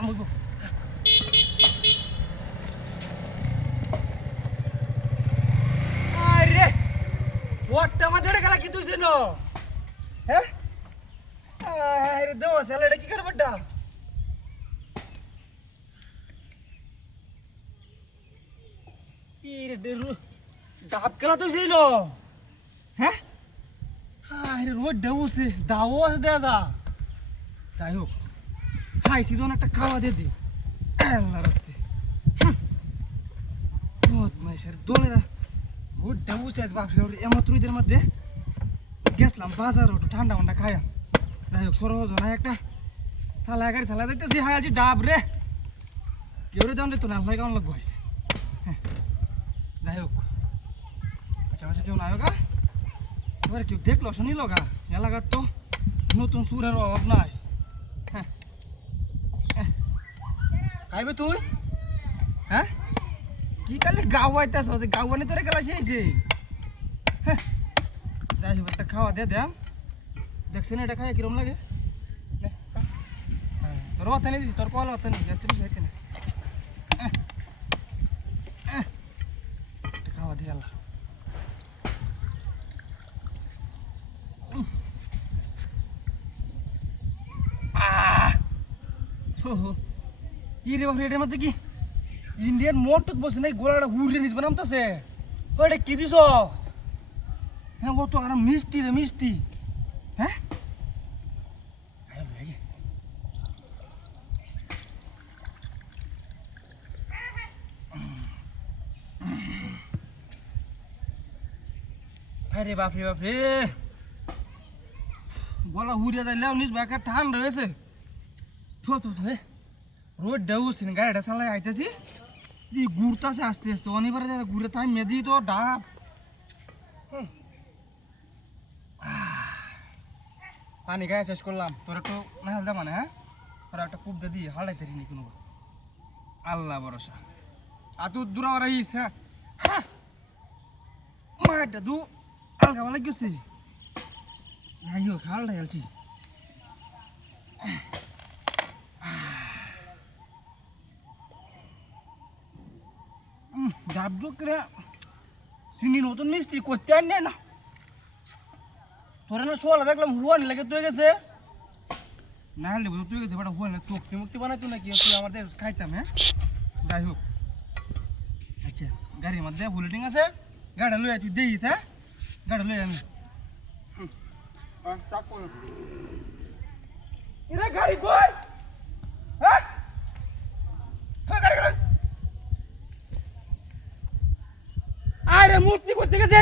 কামড়বো। আরে ওটা আমাদের গেলা কি তুই ছিল? হ্যাঁ আরে দেও সালা এটা কি করে বড়টা? ইরে দেরু ডাব কেলা তুই ছিল? হ্যাঁ আরে রোড দেউছে দাও আছে দেয়া যা। যাই হোক হাই সিজন একটা খাওয়া দিয়ে দি আল্লাহ রাস্তে বহুত মাইশার দোলেরা রোড দেউছে বাপরে এমত্রুদের মধ্যে গেছলাম বাজার একটু ঠান্ডা মান্ডা খাইয়া। যাই হোক সরজ না একটা সালা গাড়ি চালা যাইতেছি হাই আছি ডাব রে কেউ রে জানলে তো না আল্লাহ কেমন লাগবো হয়েছে। হ্যাঁ যাই হোক আচ্ছা আচ্ছা কেউ নাই গা এবার কেউ দেখলো শুনিল গা এলাকার তো নতুন সুরের অভাব নাই। হ্যাঁ খাইবে তুই? হ্যাঁ কি কালি গাও আইতাছ গাওয়ানি তোরে গেলা শেষে। হ্যাঁ যাই হোক একটা খাওয়া দে দেম দেখছি না এটা খাই কিরম লাগে। হ্যাঁ তোর কথা নেই দিদি তোর কল কথা নেই তুমি সাইতে না একটা খাওয়া দিয়ে আল্লাহ। ইরে বাপরে এটার মধ্যে কি ইন্ডিয়ান মোটত বসে নাই গোলাটা হুড়ে নিস বানামতাছে ওটা কি দিছস? হ্যাঁ ও তো আর মিষ্টি রে মিষ্টি। হ্যাঁ আরে বাপরে বাপরে গলা হুড়িয়া যাইলেও নিস বাকা ঠান্ডা হয়েছে। থো থো থো রোড দেউছি গাড়িটা চালাই আইতেছি দি ঘুরতাছে আস্তে আস্তে অনিবারে ঘুরে তাই মেদি তো ডাব। পানি গায়ে শেষ করলাম তোর একটু না হালদা মানে। হ্যাঁ তোরা একটা কূপ দিয়ে হালাইতে নি কোনো আল্লাহ ভরসা আর তুই দূরা রাইস। হ্যাঁ মাটা দু কালকা ভালো গেছে যাই হোক হালটা গেলছি। ডাব করে চিনি নতুন মিষ্টি করতে আন না তোর না শোলা দেখলাম হুয়ানি লাগে তুই গেছে না হলে তুই গেছে বেটা হুয়ানি তোকে মুক্তি বানাইতো নাকি তুই আমাদের খাইতাম। হ্যাঁ যাই হোক আচ্ছা গাড়ির মধ্যে বুলেটিং আছে গাড়ি লই তুই দিস। হ্যাঁ গাড়ি লই আমি গাড়ি কই? হ্যাঁ আরে মূর্তি করতে গেছে